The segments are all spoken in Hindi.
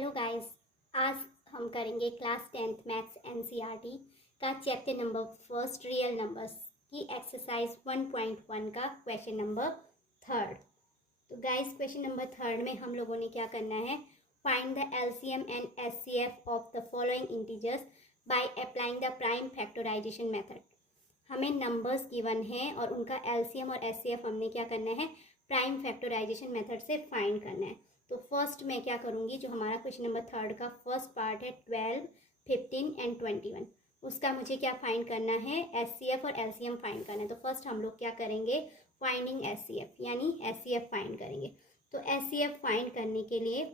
हेलो गाइस, आज हम करेंगे क्लास 10th मैथ्स एनसीईआरटी का chapter number first real numbers की एक्सरसाइज 1.1 का क्वेश्चन नंबर थर्ड। तो गाइस क्वेश्चन नंबर थर्ड में हम लोगों ने क्या करना है, find the LCM and HCF of the following integers by applying the prime factorisation method. हमें नंबर्स गिवन हैं और उनका एलसीएम और एचसीएफ हमने क्या करना है, प्राइम फैक्टराइजेशन मेथड से फाइंड करना है। तो फर्स्ट मैं क्या करूँगी, जो हमारा क्वेश्चन नंबर थर्ड का फर्स्ट पार्ट है 12, 15 एंड 21, उसका मुझे क्या फाइंड करना है, एचसीएफ और एलसीएम फाइंड करना है। तो फर्स्ट हम लोग क्या करेंगे, फाइंडिंग एचसीएफ यानी एचसीएफ फाइंड करेंगे। तो एचसीएफ फाइंड करने के लिए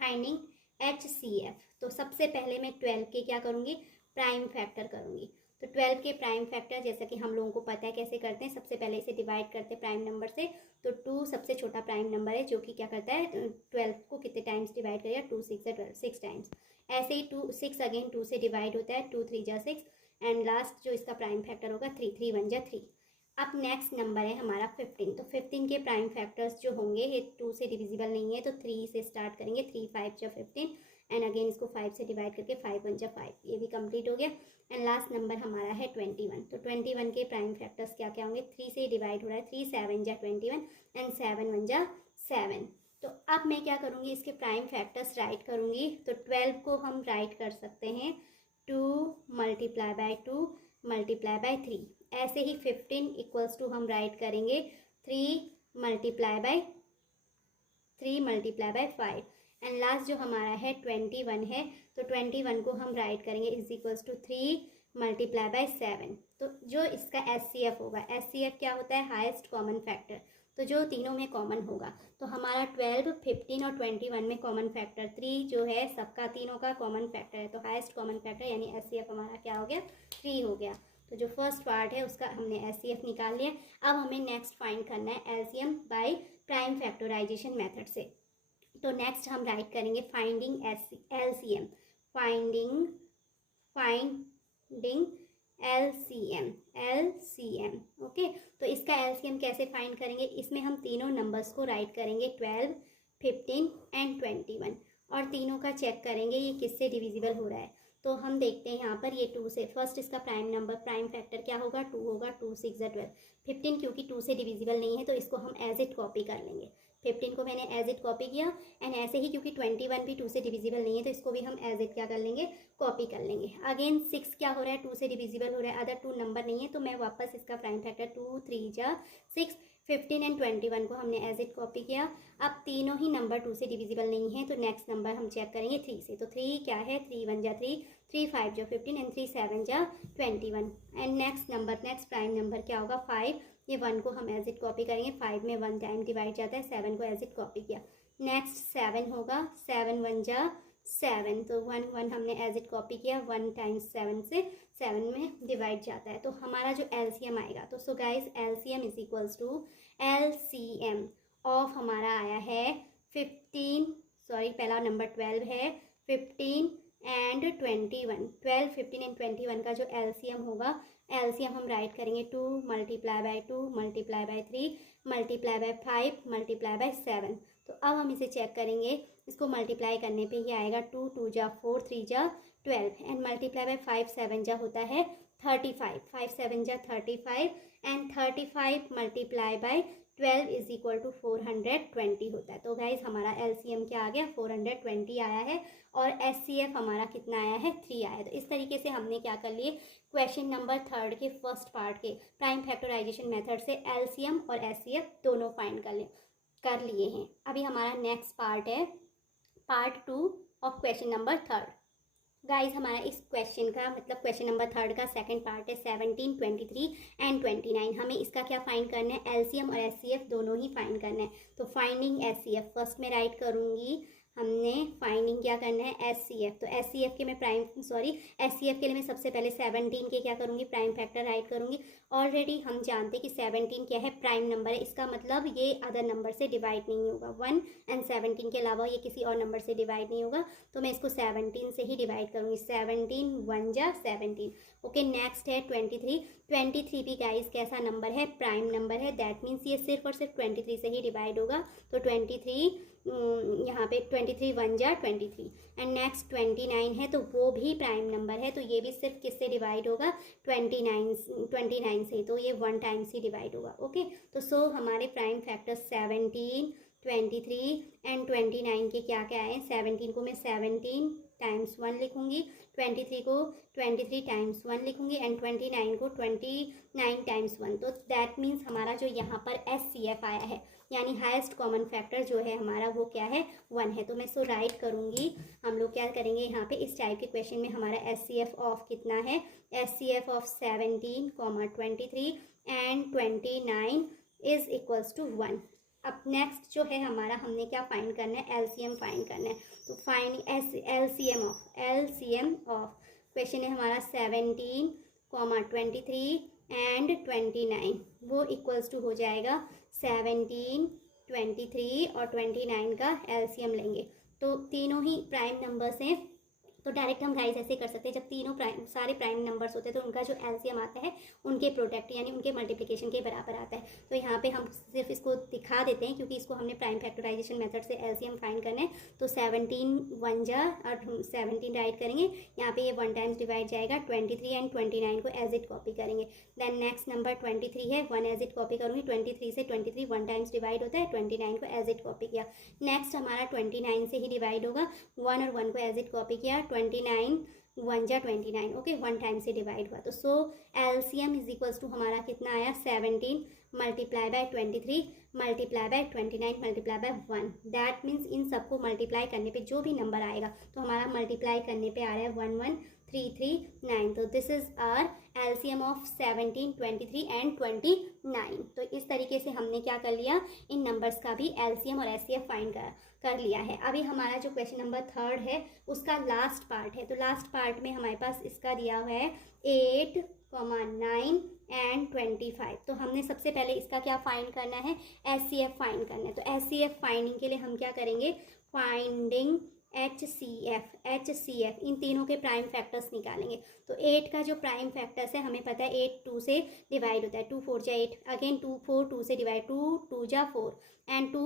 फाइंडिंग एचसीएफ, तो सबसे पहले मैं 12 के क्या करूँगी, प्राइम फैक्टर करूँगी। तो 12 के प्राइम फैक्टर जैसा कि हम लोगों को पता है कैसे करते हैं, सबसे पहले इसे डिवाइड करते हैं प्राइम नंबर से। तो 2 सबसे छोटा प्राइम नंबर है जो कि क्या करता है, 12 को कितने टाइम्स डिवाइड करेगा, 2 6 12, 6 टाइम्स। ऐसे ही 2 6 अगेन 2 से डिवाइड होता है, 2 3 6 एंड लास्ट जो इसका प्राइम फैक्टर होगा 3 3 1 3। अब नेक्स्ट नंबर है हमारा 15। तो 15 के प्राइम फैक्टर्स जो होंगे ये 2 से डिविजिबल नहीं है, तो 3 से स्टार्ट करेंगे, 3 5 जा 15 एंड अगेन इसको 5 से डिवाइड करके 5 1 जा 5, ये भी कंप्लीट हो गया। एंड लास्ट नंबर हमारा है 21। तो 21 के प्राइम फैक्टर्स क्या क्या होंगे, 3 से डिवाइड हो रहा है, 3 7 जा 21 एंड 7 1 जा 7। तो अब मैं क्या करूँगी, इसके प्राइम फैक्टर्स राइट करूँगी। तो 12 को हम राइट कर सकते हैं 2 मल्टीप्लाई बाय 2 मल्टीप्लाई बाय 3। ऐसे ही 15 इक्वल्स टू हम राइट करेंगे 3 मल्टीप्लाई बाय 5 एंड लास्ट जो हमारा है 21 है, तो 21 को हम राइट करेंगे is equals to 3 multiply by 7। तो जो इसका एचसीएफ होगा, एचसीएफ क्या होता है, हाईएस्ट कॉमन फैक्टर, तो जो तीनों में कॉमन होगा। तो हमारा 12, 15 और 21 में कॉमन फैक्टर 3 जो है, सबका तीनों का कॉमन फैक्टर है, तो हाईएस्ट कॉमन फैक्टर यानी एचसीएफ हमारा क्या हो गया, 3 हो गया। तो जो फर्स्ट पार्ट है उसका हमने एचसीएफ निकाल लिया। अब हमें नेक्स्ट फाइंड करना है LCM by prime factorisation method से। तो नेक्स्ट हम राइट करेंगे finding LCM, finding LCM. Okay, तो इसका एलसीएम कैसे फाइंड करेंगे, इसमें हम तीनों नंबर्स को राइट करेंगे 12, 15 एंड 21 और तीनों का चेक करेंगे ये किससे डिविजिबल हो रहा है। तो हम देखते हैं यहाँ पर ये 2 से, फर्स्ट इसका प्राइम नंबर प्राइम फैक्टर क्या होगा, 2 होगा, 2 6 12। 15 क्योंकि 2 से डिविजिबल नहीं है तो इसको हम एज इट कॉपी कर लेंगे। 15 को मैंने एज इट कॉपी किया एंड ऐसे ही क्योंकि 21 भी 2 से डिविजिबल नहीं है तो इसको भी हम एज इट क्या कर लेंगे, कॉपी कर लेंगे। अगेन 6 क्या हो रहा है, 2 से डिविजिबल हो रहा है, अदर 2 नंबर नहीं है, तो मैं वापस इसका प्राइम फैक्टर 2 3 जा 6, 15 एंड 21 को हमने एज इट कॉपी किया। अब तीनों ही नंबर 2 से डिविजिबल नहीं है, तो नेक्स्ट नंबर हम चेक करेंगे 3 से। तो 3 क्या है, 3 1 जा 3, 3 5 जा 15 एंड 3 7 जा 21 एंड नेक्स्ट प्राइम नंबर क्या होगा, 5। ये 1 को हम एज इट कॉपी करेंगे, 5 में 1 टाइम डिवाइड जाता है, 7 को एज इट कॉपी किया। नेक्स्ट 7 होगा, 7 1 जा 7, तो 1 1 हमने एज इट कॉपी किया, 1 टाइम्स 7 से 7 में डिवाइड जाता है। तो हमारा जो एलसीएम आएगा, तो so guys LCM is equals to LCM of हमारा आया है 15, सॉरी पहला नंबर 12 है, 15 एंड 21। 12, 15 एंड 21 का जो एलसीएम होगा, एलसीएम हम राइट करेंगे 2 multiply by 2 multiply by 3 multiply by 5 multiply by 7। तो अब हम इसे चेक करेंगे, इसको मल्टीप्लाई करने पे ये आएगा 2 2 जा 4 3 जा 12 एंड मल्टीप्लाई बाय 5 7 जा होता है 35, 5 7 जा 35 and 35 multiply by 12 is equal to 420 होता है। तो गाइज हमारा एलसीएम क्या आ गया, 420 आया है और एचसीएफ हमारा कितना आया है, 3 आया है। तो इस तरीके से हमने क्या कर लिए, क्वेश्चन नंबर थर्ड के फर्स्ट पार्ट के प्राइम फैक्टराइजेशन मेथड से एलसीएम और एचसीएफ दोनों फाइंड कर लिए हैं। अभी हमारा नेक्स्ट पार्ट है part 2 of question number third. Guys हमारा इस क्वेश्चन का मतलब क्वेश्चन नंबर थर्ड का सेकंड पार्ट है 17, 23 एंड 29। हमें इसका क्या फाइंड करना है, एलसीएम और एचसीएफ दोनों ही फाइंड करना है। तो फाइंडिंग एचसीएफ फर्स्ट में राइट करूँगी, हमने फाइंडिंग क्या करना है, एचसीएफ। तो एचसीएफ के मैं एचसीएफ के लिए मैं सबसे पहले 17 के क्या करूँगी, प्राइम फैक्टर राइट करूँगी। ऑलरेडी हम जानते हैं कि 17 क्या है, प्राइम नंबर है, इसका मतलब ये अदर नंबर से डिवाइड नहीं होगा। 1 एंड 17 के अलावा ये किसी और नंबर से डिवाइड नहीं होगा, तो मैं इसको 17 से ही डिवाइड करूँगी। 17 1 जा 17। ओके, नेक्स्ट है 23। 23 भी गाइस कैसा नंबर है, प्राइम नंबर है, दैट मीन्स ये सिर्फ और सिर्फ 23 से ही डिवाइड होगा। तो 23 यहाँ पे 23 1 जा 23 एंड नेक्स्ट 29 है, तो वो भी प्राइम नंबर है, तो ये भी सिर्फ किससे डिवाइड होगा, 29 से, तो ये 1 टाइम्स ही डिवाइड होगा। ओके, तो सो हमारे प्राइम फैक्टर 17, 23 एंड 29 के क्या क्या आए। 17 को मैं 17 टाइम्स 1 लिखूंगी, 23 को 23 टाइम्स 1 लिखूंगी एंड 29 को 29 टाइम्स 1। तो दैट मीन्स हमारा जो यहाँ पर SCF आया है, यानी हाईएस्ट कॉमन फैक्टर जो है हमारा वो क्या है, 1 है। तो मैं सो राइट करूँगी, हम लोग क्या करेंगे यहाँ पे इस टाइप के क्वेश्चन में हमारा SCF ऑफ कितना है, SCF of 17, 23 and 29 is equals to 1। अब नेक्स्ट जो है हमारा, हमने क्या फाइंड करना है, LCM फाइंड करना है। तो फाइंड LCM ऑफ क्वेश्चन है हमारा 17, 23 एंड 29, वो इक्वल्स टू हो जाएगा 17, 23 और 29 का LCM लेंगे। तो तीनों ही प्राइम नंबर्स हैं, तो डायरेक्ट हम गाइस ऐसे कर सकते हैं, जब तीनों सारे प्राइम नंबर्स होते हैं तो उनका जो LCM आता है उनके प्रोडक्ट यानी उनके मल्टीप्लिकेशन के बराबर आता है। तो यहाँ पे हम सिर्फ इसको दिखा देते हैं क्योंकि इसको हमने प्राइम फैक्टराइजेशन मेथड से LCM फाइंड करना है। तो 17 1 जा और 17 राइट करेंगे, यहाँ पे ये 1 टाइम्स डिवाइड जाएगा, 23 एंड 29 को एज इट कॉपी करेंगे। देन नेक्स्ट नंबर 23 है, 1 एज इट कॉपी करूँगी, 23 से 23 1 टाइम्स डिवाइड होता है, 29 को एज इट कॉपी किया। नेक्स्ट हमारा 29 से ही डिवाइड होगा, 1 और 1 को एज इट कॉपी किया, 29 1 जा 29, ओके, 1 टाइम से डिवाइड हुआ। तो सो LCM इज इक्वल्स टू हमारा कितना आया, 17 multiply by 23 multiply by 29 multiply by 1। That means in सबको मल्टीप्लाई करने पे जो भी नंबर आएगा, तो हमारा मल्टीप्लाई करने पे आ रहा है 11339। तो this is our LCM of 17, 23 and 29। तो इस तरीके से हमने क्या कर लिया, इन नंबर्स का भी LCM और SCF फाइंड कर लिया है। अभी हमारा जो क्वेश्चन नंबर 3 है उसका लास्ट पार्ट है। तो लास्ट पार्ट में हमारे पास इसका दिया हुआ है 8, 9 एंड 25। तो हमने सबसे पहले इसका क्या फाइंड करना है, SCF फाइंड करना है। तो SCF फाइंडिंग के लिए हम क्या करेंगे, फाइंडिंग HCF इन तीनों के प्राइम फैक्टर्स निकालेंगे। तो 8 का जो प्राइम फैक्टर्स है हमें पता है 8 2 से डिवाइड होता है, 2 4 जा 8, अगेन 2 4 2 से डिवाइड, 2 2 जा 4 एंड 2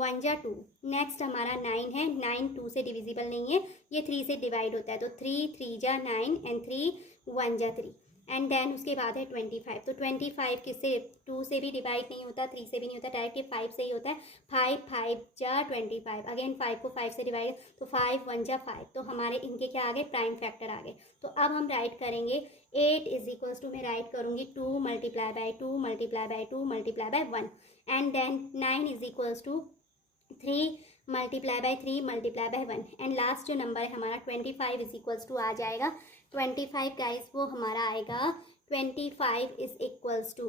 1 जा 2। नेक्स्ट हमारा 9 है, 9 2 से डिविजिबल नहीं है, ये 3 से डिवाइड होता है, तो 3 3 जा 9 एंड 3 1 जा 3 एंड देन उसके बाद है 25। तो 25 किससे, 2 से भी डिवाइड नहीं होता, 3 से भी नहीं होता, डायरेक्ट ये 5 से ही होता है, 5 5 जा 25, अगेन 5 को 5 से डिवाइड, तो 5 1 जा 5। तो हमारे इनके क्या आ गए, प्राइम फैक्टर आ गए। तो अब हम राइट करेंगे 8 इज इक्वल्स टू, मैं राइट करूँगी 2 multiply by 2 multiply by 2 multiply by 1 and then 9 is equals to 3 multiply by 3 multiply by 1 and last जो नंबर है हमारा 25 इज इक्वल्स टू आ जाएगा 25 गाइस, वो हमारा आएगा 25 इज इक्वल्स टू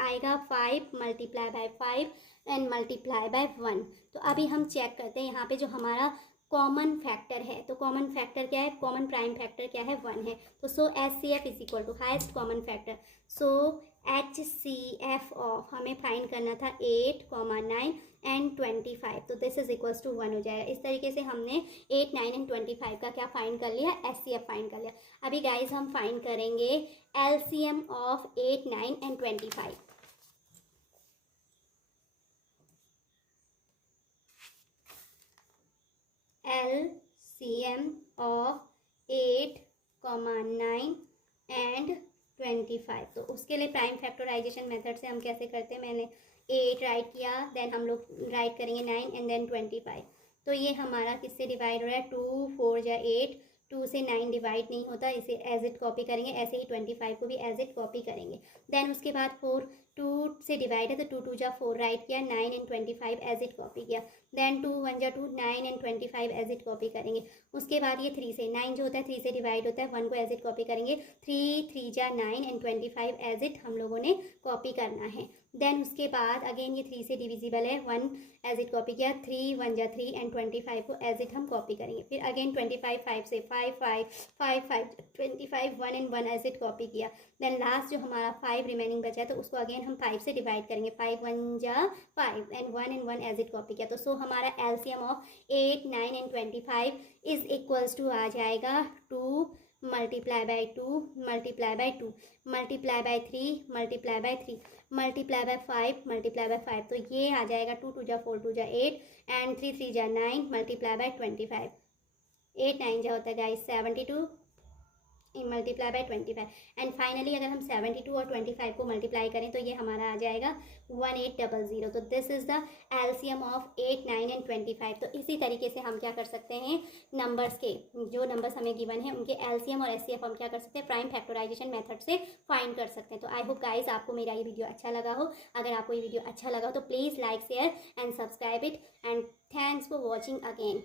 आएगा 5 multiply by 5 and multiply by 1। तो अभी हम चेक करते हैं यहाँ पे जो हमारा कॉमन फैक्टर है, तो कॉमन फैक्टर क्या है, कॉमन प्राइम फैक्टर क्या है, 1 है। तो so SCF is equal to highest common factor, so HCF of हमें फाइंड करना था 8, 9 एंड 25। तो दिस इज इक्वल्स टू 1 हो जाएगा। इस तरीके से हमने 8, 9 एंड 25 का क्या फाइंड कर लिया, SCF फाइंड कर लिया। अभी गाइज हम फाइंड करेंगे LCM of 8, 9 and 25। LCM of 8, 9 and 25। तो उसके लिए प्राइम फैक्टराइजेशन मेथड से हम कैसे करते हैं, मैंने 8 राइट किया, देन हम लोग राइट करेंगे 9 एंड देन 25। तो ये हमारा किससे डिवाइड हो रहा है, 2 4 जा 8, 2 से 9 डिवाइड नहीं होता, इसे एज इट कॉपी करेंगे, ऐसे ही 25 को भी एज इट कॉपी करेंगे। देन उसके बाद 4 2 से डिवाइड है, तो 2 2 जा 4 राइट किया, 9 एंड 25 एज इट कॉपी किया, देन 2 1 जा 2, 9 एंड 25 एज इट कॉपी करेंगे। उसके बाद ये 3 से, 9 जो होता है 3 से डिवाइड होता है, 1 को एज इट कॉपी करेंगे, 3 3 जा 9 एंड 25 एज इट हम लोगों ने कॉपी करना है। देन उसके बाद अगेन ये 3 से डिविजिबल है, 1 एज इट कॉपी किया, 3 1 जा 3 एंड 25 को एज इट हम कॉपी करेंगे। फिर अगेन 25 5 से 5 5 5 5 25 1 एंड 1 एज इट कॉपी किया। देन लास्ट जो हमारा 5 रिमेनिंग बचा है, तो उसको अगेन हम 5 से डिवाइड करेंगे, 5 1 जा 5 एंड 1 एज इट कॉपी किया। तो सो हमारा LCM of 8 9 and 25 is equals to आ जाएगा 2 multiply by 2 multiply by 2 multiply by 3 multiply by 3 multiply by 5 तो ये आ जाएगा 2 2 जा 4 2 जा 8 एंड 3 3 जा 9 मल्टीप्लाई बाय 25 8 9 जा होता है guys 72 multiply by 25 and finally अगर हम 72 और 25 को मल्टीप्लाई करें तो ये हमारा आ जाएगा 1800। तो this is the LCM of 8 9 and 25। तो इसी तरीके से हम क्या कर सकते हैं, नंबर्स के जो नंबर्स हमें गिवन है उनके एलसीएम और एचसीएफ हम क्या कर सकते हैं, प्राइम फैक्टराइजेशन मेथड से फाइंड कर सकते हैं। तो आई होप गाइज आपको मेरा ये वीडियो अच्छा लगा हो। अगर आपको ये वीडियो अच्छा लगा हो तो please like share and subscribe it and thanks for watching again.